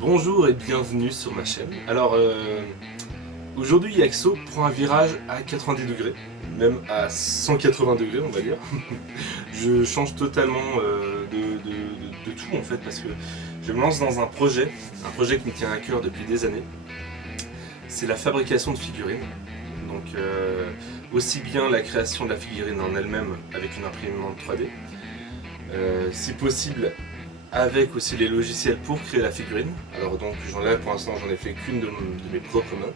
Bonjour et bienvenue sur ma chaîne. Alors aujourd'hui Yaxo prend un virage à 90 degrés, même à 180 degrés on va dire. Je change totalement de tout en fait parce que je me lance dans un projet qui me tient à cœur depuis des années. C'est la fabrication de figurines. Donc aussi bien la création de la figurine en elle-même avec une imprimante 3D, si possible avec aussi les logiciels pour créer la figurine. Alors donc pour l'instant j'en ai fait qu'une de mes propres mains,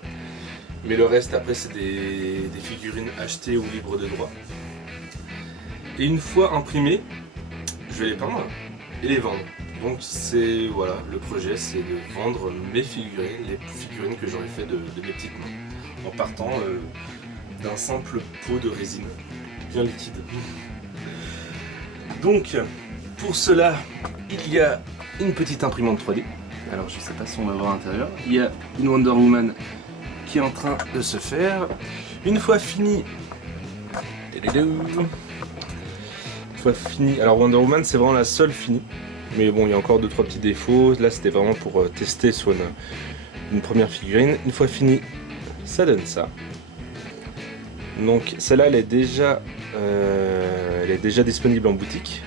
mais le reste après c'est des figurines achetées ou libres de droit. Et une fois imprimées, je vais les peindre et les vendre. Donc c'est voilà, le projet c'est de vendre mes figurines, les figurines que j'aurais fait de mes petites mains, en partant d'un simple pot de résine bien liquide. Donc pour cela, il y a une petite imprimante 3D. Alors je sais pas si on va voir à l'intérieur. Il y a une Wonder Woman qui est en train de se faire. Une fois fini, alors Wonder Woman c'est vraiment la seule finie. Mais bon, il y a encore 2-3 petits défauts. Là c'était vraiment pour tester sur une première figurine. Une fois fini, ça donne ça. Donc celle-là elle est déjà disponible en boutique.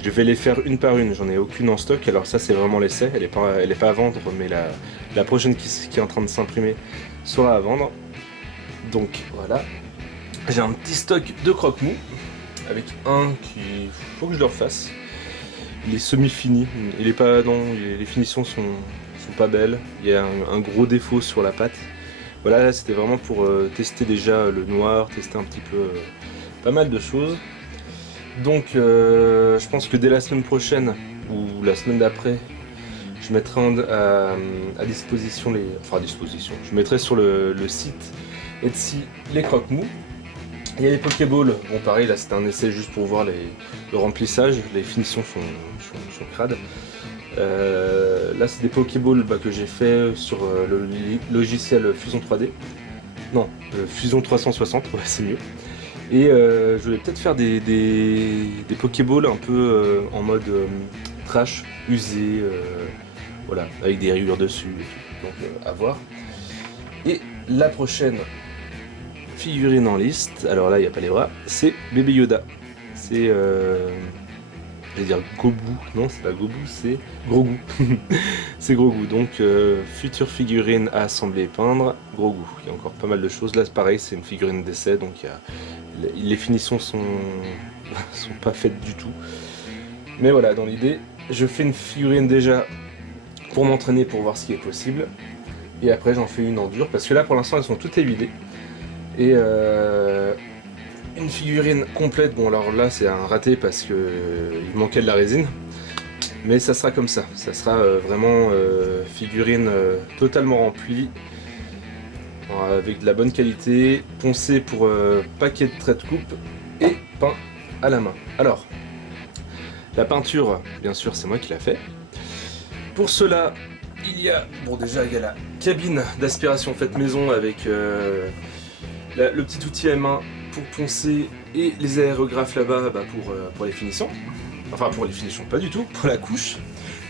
Je vais les faire une par une, j'en ai aucune en stock, alors ça c'est vraiment l'essai, elle est pas à vendre, mais la prochaine qui est en train de s'imprimer sera à vendre. Donc voilà, j'ai un petit stock de croque-mou, avec un qui faut que je le refasse. Il est semi-fini, il est pas, non, les finitions sont pas belles, il y a un gros défaut sur la pâte. Voilà, là c'était vraiment pour tester déjà le noir, tester un petit peu pas mal de choses. Donc je pense que dès la semaine prochaine ou la semaine d'après, je mettrai à disposition je mettrai sur le site Etsy les croque-mou. Il y a les Pokéballs, bon pareil là c'était un essai juste pour voir le remplissage, les finitions sont crades. Là c'est des Pokéballs que j'ai fait sur le logiciel Fusion 3D. Non, Fusion 360, ouais, c'est mieux. Et je vais peut-être faire des Pokéballs un peu en mode trash, usé, voilà, avec des rayures dessus, donc à voir. Et la prochaine figurine en liste, alors là il n'y a pas les bras, c'est Bébé Yoda. C'est, je vais dire Gobu, non c'est pas Gobu, c'est Grogu. C'est Grogu, donc future figurine à assembler et peindre, Grogu. Il y a encore pas mal de choses, là c'est pareil, c'est une figurine d'essai, donc les finitions sont pas faites du tout. Mais voilà, dans l'idée, je fais une figurine déjà pour m'entraîner, pour voir ce qui est possible. Et après j'en fais une en dur, parce que là pour l'instant elles sont toutes évidées. Et une figurine complète, bon alors là c'est un raté parce que il manquait de la résine. Mais ça sera comme ça sera vraiment figurine totalement remplie. Avec de la bonne qualité, poncé pour paquet de traits de coupe et peint à la main. Alors, la peinture, bien sûr, c'est moi qui l'a fait. Pour cela, il y a la cabine d'aspiration faite maison avec le petit outil à main pour poncer et les aérographes là-bas pour les finitions. Enfin, pour les finitions, pas du tout, pour la couche,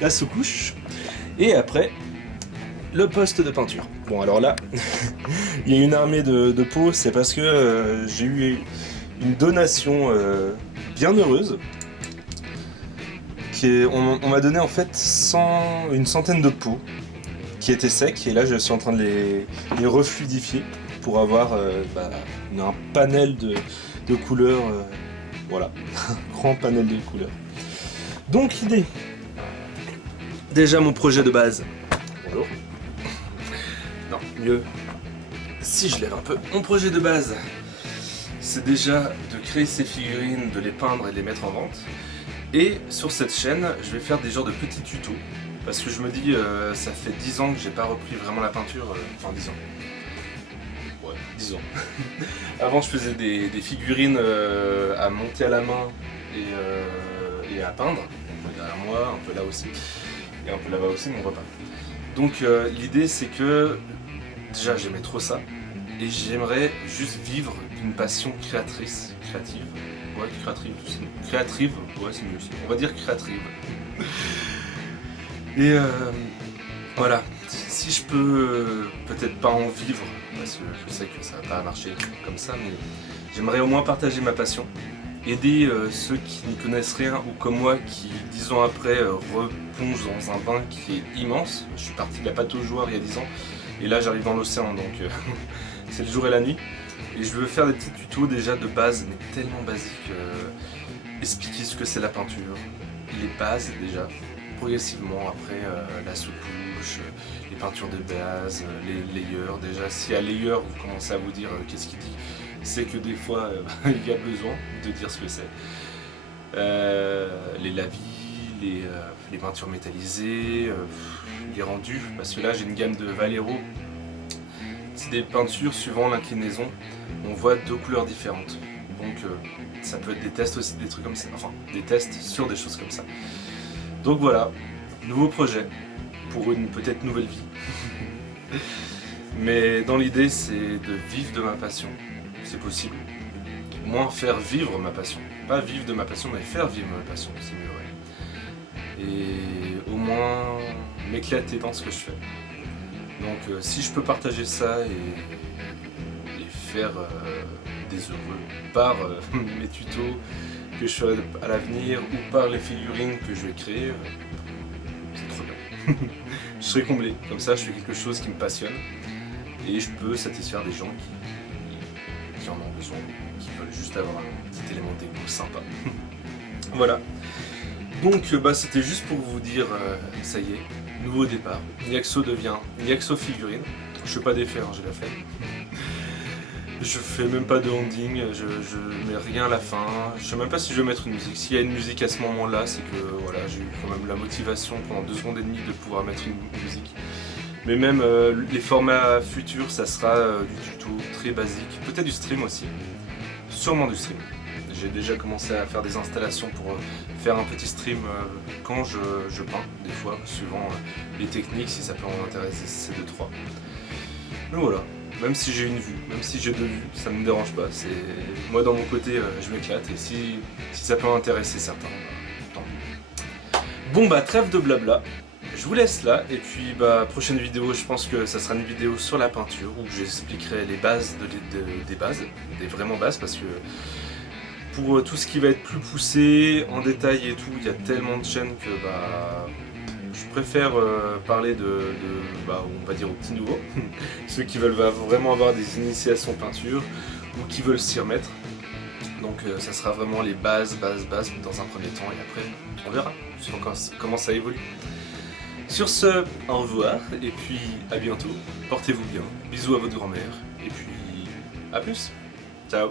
la sous-couche. Et après, le poste de peinture. Bon alors là, il y a une armée de pots, c'est parce que j'ai eu une donation bien heureuse. On m'a donné en fait une centaine de pots qui étaient secs et là je suis en train de les refluidifier pour avoir un panel de couleurs, voilà, un grand panel de couleurs. Donc l'idée, déjà mon projet de base, bonjour. Non, mieux si je lève un peu. Mon projet de base, c'est déjà de créer ces figurines, de les peindre et de les mettre en vente. Et sur cette chaîne, je vais faire des genres de petits tutos. Parce que je me dis, ça fait 10 ans que j'ai pas repris vraiment la peinture. Enfin 10 ans. Ouais, 10 ans. Avant je faisais des figurines à monter à la main et à peindre. Un peu derrière moi, un peu là aussi. Et un peu là-bas aussi, mais on voit pas. Donc l'idée c'est que déjà j'aimais trop ça et j'aimerais juste vivre d'une passion créative, ouais créatrive, ouais c'est mieux, on va dire créatrive. Et Voilà, si je peux peut-être pas en vivre, parce que je sais que ça va pas marcher comme ça, mais j'aimerais au moins partager ma passion, aider ceux qui n'y connaissent rien ou comme moi qui 10 ans après replongent dans un bain qui est immense. Je suis parti de la pataugeoire il y a 10 ans et là j'arrive dans l'océan, donc c'est le jour et la nuit. Et je veux faire des petits tutos déjà de base, mais tellement basiques, expliquer ce que c'est la peinture, les bases déjà, progressivement après la sous-couche, les peintures de base, les layers. Déjà, si à layer vous commencez à vous dire qu'est-ce qu'il dit, c'est que des fois il y a besoin de dire ce que c'est. Les lavis, les peintures métallisées, les rendus, parce que là j'ai une gamme de Vallejo. C'est des peintures suivant l'inclinaison, on voit 2 couleurs différentes. Donc ça peut être des tests aussi, des trucs comme ça, enfin des tests sur des choses comme ça. Donc voilà, nouveau projet pour une peut-être nouvelle vie. Mais dans l'idée c'est de vivre de ma passion, c'est possible. Au moins faire vivre ma passion. Pas vivre de ma passion, mais faire vivre ma passion, c'est mieux, ouais. Et au moins m'éclater dans ce que je fais. Donc si je peux partager ça et faire des heureux par mes tutos que je ferai à l'avenir ou par les figurines que je vais créer, c'est trop bien. Je serai comblé, comme ça je fais quelque chose qui me passionne et je peux satisfaire des gens qui en ont besoin, qui veulent juste avoir un petit élément d'égo sympa. Voilà. Donc c'était juste pour vous dire, ça y est, nouveau départ. Niaxo devient Niaxo figurine. Je fais pas d'effet, hein, j'ai la flemme. Je fais même pas de ending, je mets rien à la fin. Je sais même pas si je vais mettre une musique. S'il y a une musique à ce moment-là, c'est que voilà, j'ai eu quand même la motivation pendant 2 secondes et demie de pouvoir mettre une musique. Mais même les formats futurs, ça sera du tuto très basique. Peut-être du stream aussi. Sûrement du stream. J'ai déjà commencé à faire des installations pour faire un petit stream quand je peins, des fois, suivant les techniques, si ça peut en intéresser ces 2-3. Mais voilà, même si j'ai une vue, même si j'ai 2 vues, ça ne me dérange pas. Moi, dans mon côté, je m'éclate, et si ça peut intéresser certains, tant mieux. Bon trêve de blabla. Je vous laisse là, et puis prochaine vidéo, je pense que ça sera une vidéo sur la peinture, où j'expliquerai les bases des bases, des vraiment bases, parce que pour tout ce qui va être plus poussé, en détail et tout, il y a tellement de chaînes que je préfère parler on va dire aux petits nouveaux, ceux qui veulent vraiment avoir des initiations peinture ou qui veulent s'y remettre. Donc ça sera vraiment les bases dans un premier temps et après on verra comment ça évolue. Sur ce, au revoir et puis à bientôt, portez-vous bien, bisous à votre grand-mère et puis à plus, ciao.